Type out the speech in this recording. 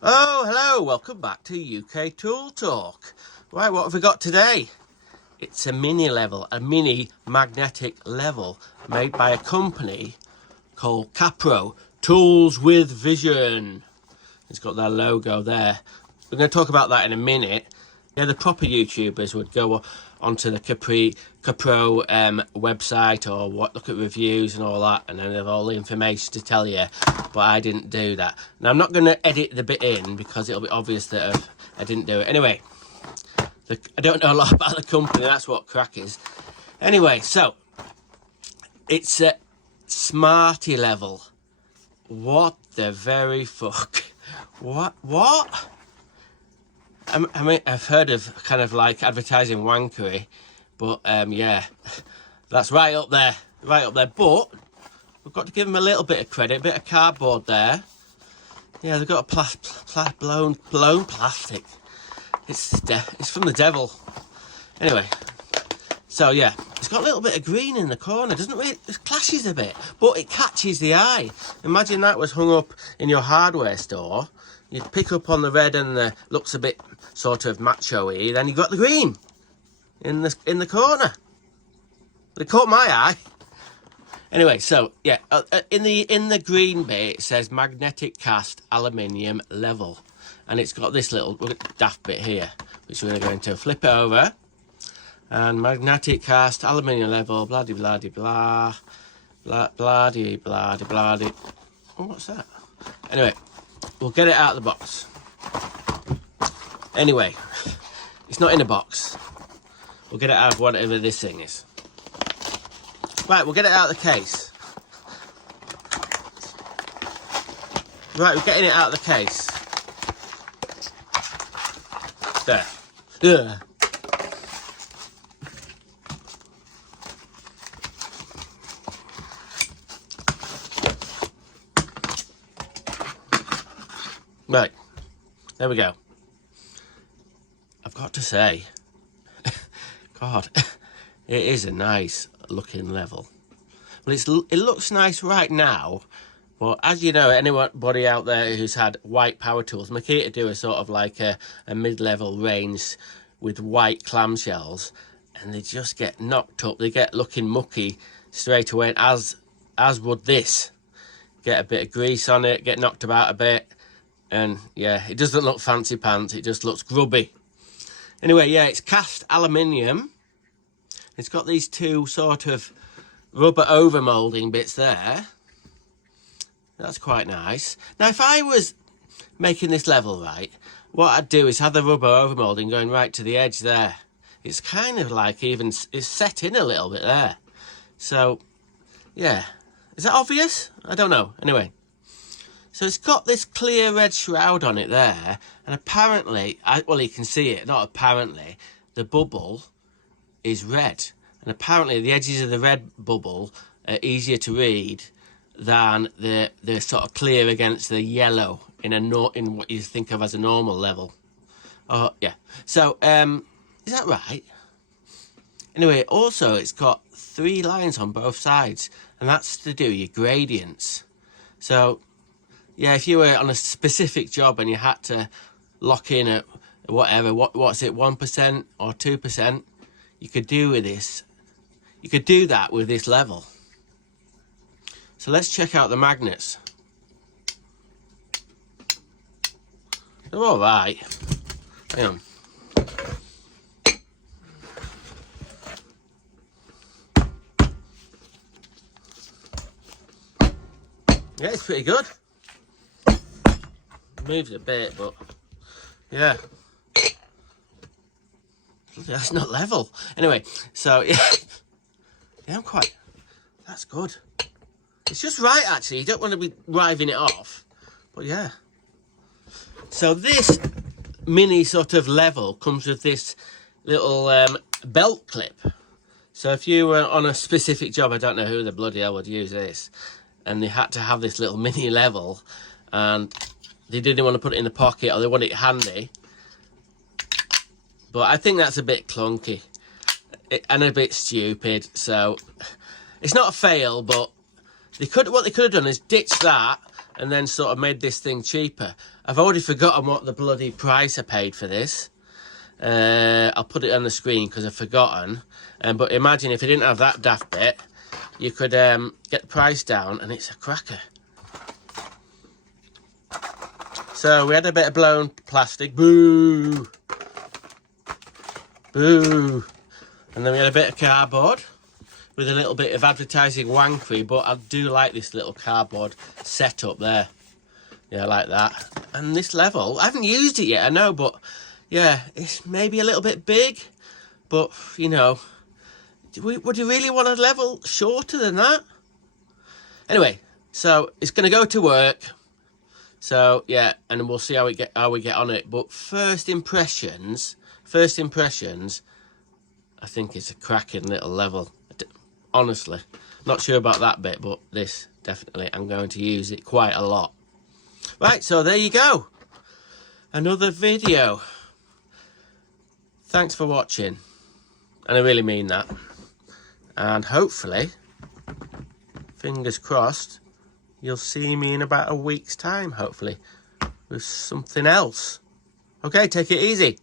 Oh, hello, welcome back to UK Tool Talk. Right, what have we got today? It's a mini level, a mini magnetic level made by a company called Kapro, Tools with Vision. It's got their logo there. We're going to talk about that in a minute. Yeah, the proper YouTubers would go onto the Kapro website or look at reviews and all that, and then they have all the information to tell you, but I didn't do that. Now, I'm not going to edit the bit in because it'll be obvious that I didn't do it. Anyway, I don't know a lot about the company, that's what crack is. Anyway, so, it's a Smarty level. What the very fuck? What? I mean, I've heard of kind of like advertising wankery, but yeah, that's right up there. But we've got to give them a little bit of credit, a bit of cardboard there. Yeah, they've got a blown plastic. It's from the devil. Anyway, so yeah, it's got a little bit of green in the corner, doesn't it? It clashes a bit, but it catches the eye. Imagine that was hung up in your hardware store. You'd pick up on the red and the looks a bit sort of macho-y, then you've got the green in the corner. But it caught my eye. Anyway, so yeah, in the green bit it says magnetic cast aluminium level, and it's got this little daft bit here, which we're going to flip it over. And magnetic cast aluminium level, blah de blah de blah, blah de blah de blah de. Oh, what's that? Anyway, we'll get it out of the box. Anyway, it's not in a box. We'll get it out of whatever this thing is. Right, we'll get it out of the case. Right, we're getting it out of the case. There. Ugh. Right, there we go. I've got to say, God, it is a nice looking level. Well, it looks nice right now, but as you know, anybody out there who's had white power tools, Makita do a sort of like a mid-level range with white clamshells, and they just get knocked up. They get looking mucky straight away, as would this. Get a bit of grease on it, get knocked about a bit. And yeah, it doesn't look fancy pants, it just looks grubby. Anyway, yeah, it's cast aluminium. It's got these two sort of rubber overmoulding bits there. That's quite nice. Now, if I was making this level right, what I'd do is have the rubber overmoulding going right to the edge there. It's kind of like it's set in a little bit there. So, yeah. Is that obvious? I don't know. Anyway. So it's got this clear red shroud on it there, and apparently, well, you can see it, not apparently, the bubble is red. And apparently the edges of the red bubble are easier to read than the sort of clear against the yellow in what you think of as a normal level. Oh, yeah. So, is that right? Anyway, also it's got 3 lines on both sides, and that's to do your gradients. So, yeah, if you were on a specific job and you had to lock in at whatever, what's it, 1% or 2%, you could do with this. You could do that with this level. So let's check out the magnets. They're all right. Hang on. Yeah, it's pretty good. Moves a bit, but yeah, that's not level. Anyway, so yeah, that's good. It's just right, actually. You don't want to be riving it off, but yeah. So this mini sort of level comes with this little belt clip. So if you were on a specific job, I don't know who the bloody hell would use this, and they had to have this little mini level, and they didn't want to put it in the pocket, or they want it handy. But I think that's a bit clunky and a bit stupid. So it's not a fail, but what they could have done is ditch that and then sort of made this thing cheaper. I've already forgotten what the bloody price I paid for this. I'll put it on the screen because I've forgotten. But imagine if you didn't have that daft bit, you could get the price down, and it's a cracker. So we had a bit of blown plastic. Boo! Boo! And then we had a bit of cardboard with a little bit of advertising wankery, but I do like this little cardboard setup there. Yeah, I like that. And this level, I haven't used it yet, I know, but yeah, it's maybe a little bit big, but you know, would you really want a level shorter than that? Anyway, so it's going to go to work. So yeah, and we'll see how we get on it. But first impressions, I think it's a cracking little level. Honestly, not sure about that bit, but this definitely, I'm going to use it quite a lot. Right, so there you go. Another video. Thanks for watching. And I really mean that. And hopefully, fingers crossed, you'll see me in about a week's time, hopefully, with something else. Okay, take it easy.